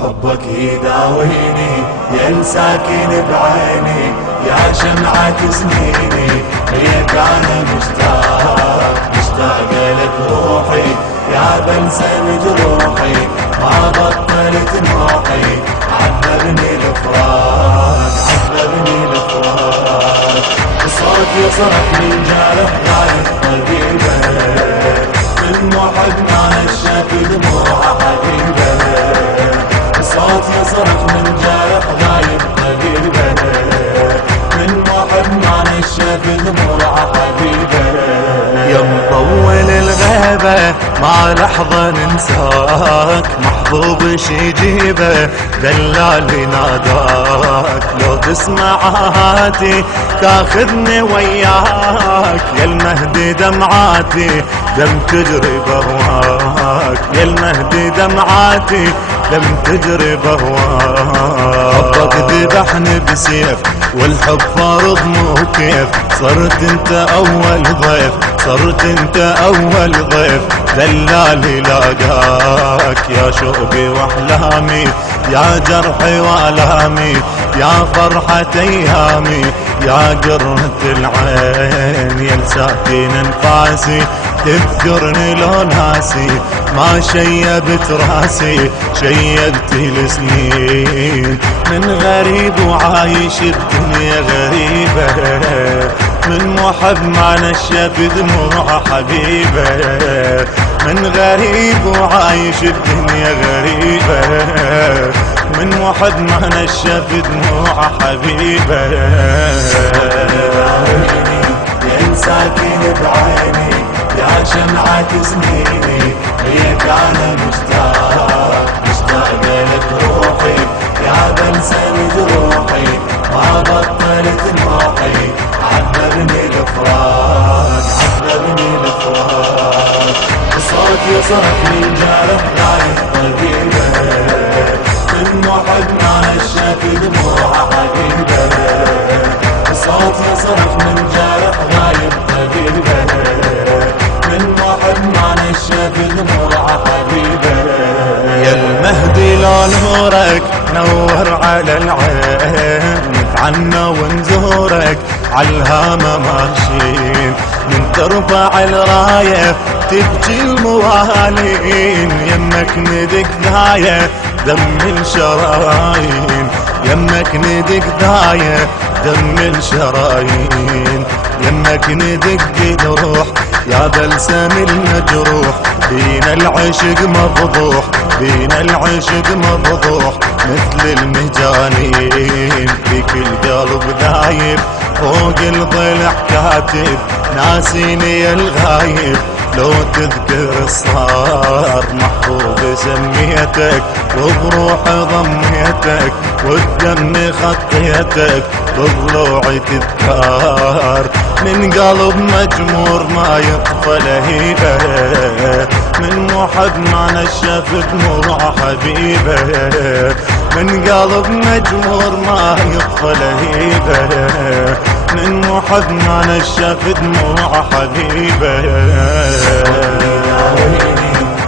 حبك يداويني يا ساكن بعيني، يا شمعة سنيني ليك انا مشتاق لك روحي، يا بلسم جروحي ما بطلت نوحي، عذبني الفراق صوت يصرخ من جارح غايب طبيبه، من محب ما نشف دموع حبيبه، صوت يصرخ من جارح غايب طبيبه، من محب ما نشف دموع حبيبه. يا مطول الغيبة ما لحظة ننساك، محظوظ شي جيبه دلالي ناداك، لو تسمع هاتي تاخذني وياك، يا المهدي دمعاتي دم تجري بهواك، يا المهدي دمعاتي دم تجري بهواك. حبك ذبحني بسيف والحب فارض مو كيف، صرت انت اول ضيف، صرت انت اول ضيف دلالي لاقاك، يا شوقي واحلامي يا جرحي والامي، يا فرحة ايامي يا قرة العين، يا ساكن انفاسي تذكرني لو ناسي، ما شيبت راسي شيبت السنين، من غريب وعايش بدنيا غريبة، من محب ما نشف دموع حبيبه، من غريب وعايش بدنيا غريبة، من محب ما نشف دموع حبيبه. يا ساكن بعيني يا شمعة سنيني ليك انا مشتاق لك روحي، يا بلسم جروحي ما بطلت نوحي، عذبني الفراق صوت يصرخ من جارح غايب طبيبه، من محب ما نشف دموع حبيبه، صوت يصرخ من جارح غايب طبيبه، من محب ما نشف دموع حبيبه. يا المهدي لو نورك نور على العين، نتعنى ونزورك عالهامة ماشيين، من ترفع الراية تبكي الموالين، يمك ندق داية دم الشرايين، يمك ندق داية دم الشرايين، يمك ندق جروح يا بلسم المجروح، بينا العشق مفضوح، بينا العشق مفضوح مثل المجانين، فيك القلب ذايب فوق الضلع كاتب، ناسيني يا الغايب لو تذكر الصار، محفوظ سميتك وبروح ضميتك، والدم خطيتك بضلوعي تذكار، من قلب مجمور ما يطفى لهيبه، من محب ما نشف دموع حبيبه، من قلب مجمور ما يطفى لهيبه، من محب ما نشف دموع حبيبه.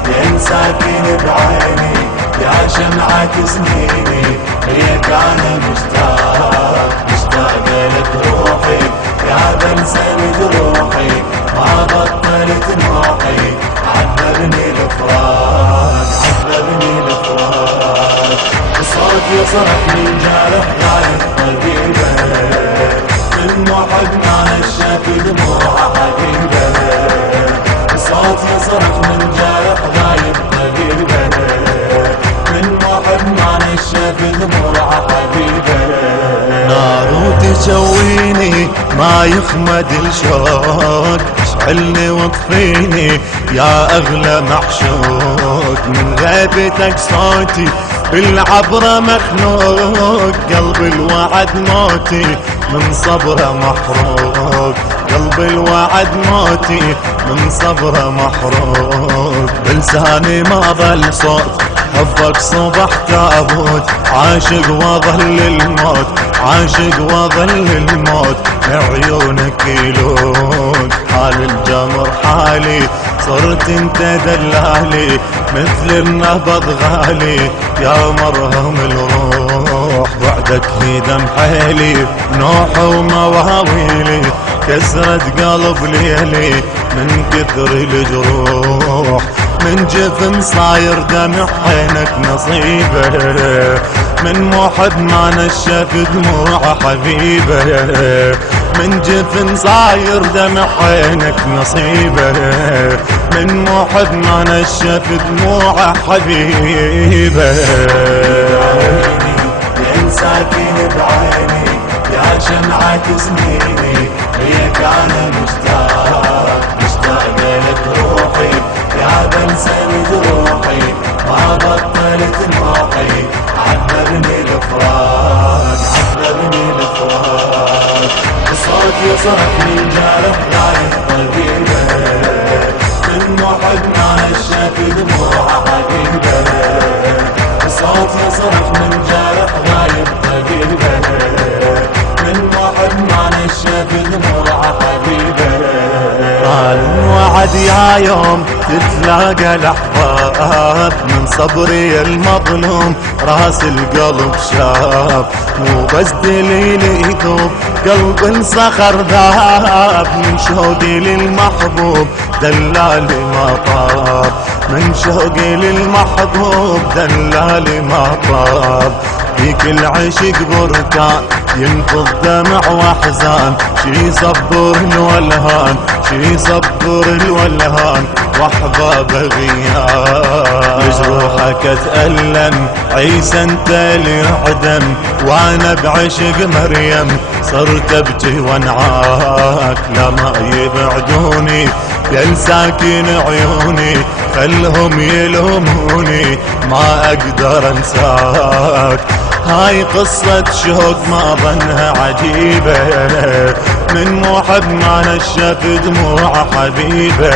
يا ساكن بعيني يا شمعة سنيني ليك انا مشتاق لك روحي، يا بلسم جروحي ما بطلت نوحي، عذبني الفراق صوت يصرخ من جارح غايب طبيبه، من محب ما نشف دموع حبيبه، صوت يصرخ من جارح غايب طبيبه، من محب ما نشف دموع حبيبه. نار تجويني ما يخمد الشوق، اشعلني واطفيني يا اغلى معشوق، من غيبتك صوتي بالعبرة مخنوق، قلب الوعد موتي من صبره محروق، قلب الوعد موتي من صبره محروق، بلساني ما ظل صوت حبك صبح تابوت، عاشق وظل الموت، عاشق وظل الموت، عيونك يلوق حال الجمر حالي صرت انت دلالي مثل النبض غالي يا مرهم الروح بعدك في دم حيلي نوح ومواويلي كسرت قلب ليلي من كثر الجروح من جفن صاير دمع عينك نصيبه من محب ما نشف دموع حبيبه من جفن صاير دمع عينك نصيبه من محب ما نشف دموع حبيبه لين ساكن بعيني يا شمعة سنيني ليك انا مشتاق لك روحي يا بلسم جروحي ما بطلت نوحي عذبني الفراق صوت يصرخ من جارح غاية طبيبه من محب ما نشف دموع حبيبه صوت يصرخ من جارح غاية طبيبه من محب ما نشف دموع حبيبه وعد يا يوم تتلاقى لحظات من صبري المظلوم راس القلب شاب مو بس دليل يذوب قلب صخر ذاب من شوقي للمحبوب دلالي ما طاب من شوقي للمحبوب دلالي ما طاب فيك العشق بركان ينفض دمع واحزان شي صبر الولهان شي صبر الولهان واحباب غياب بجروحك اتألم عيسى انت اللي يعدم وانا بعشق مريم صرت ابكي وانعاك لما يبعدوني يا ساكن عيوني خلهم يلوموني ما اقدر انساك هاي قصة شوق ما ظنها عجيبة من محب ما نشف دموع حبيبه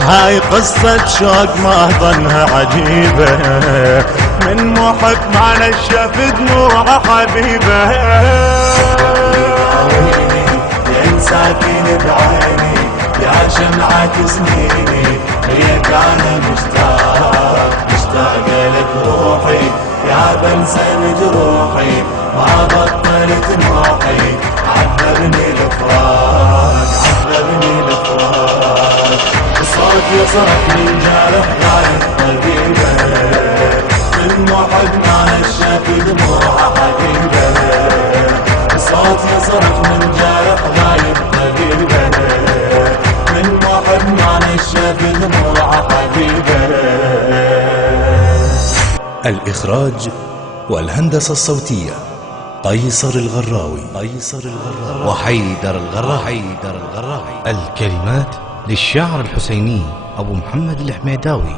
هاي قصة شوق ما ظنها عجيبة من محب ما نشف دموع حبيبه لين ساكن بعيني يا شمعة سنيني ليك انا مشتاق لك روحي يا بلسم جروحي ما بطلت نوحي عذبني الفراق الصوت يصرخ من جارح غاية طبيبه من محب ما نشف دموع حبيبه الصوت يصرخ من جارح غاية طبيبه من محب ما نشف دموع حبيبه. الإخراج والهندسة الصوتية قيصر الغراوي وحيدر الغراوي. الكلمات للشاعر الحسيني أبو محمد الحميداوي.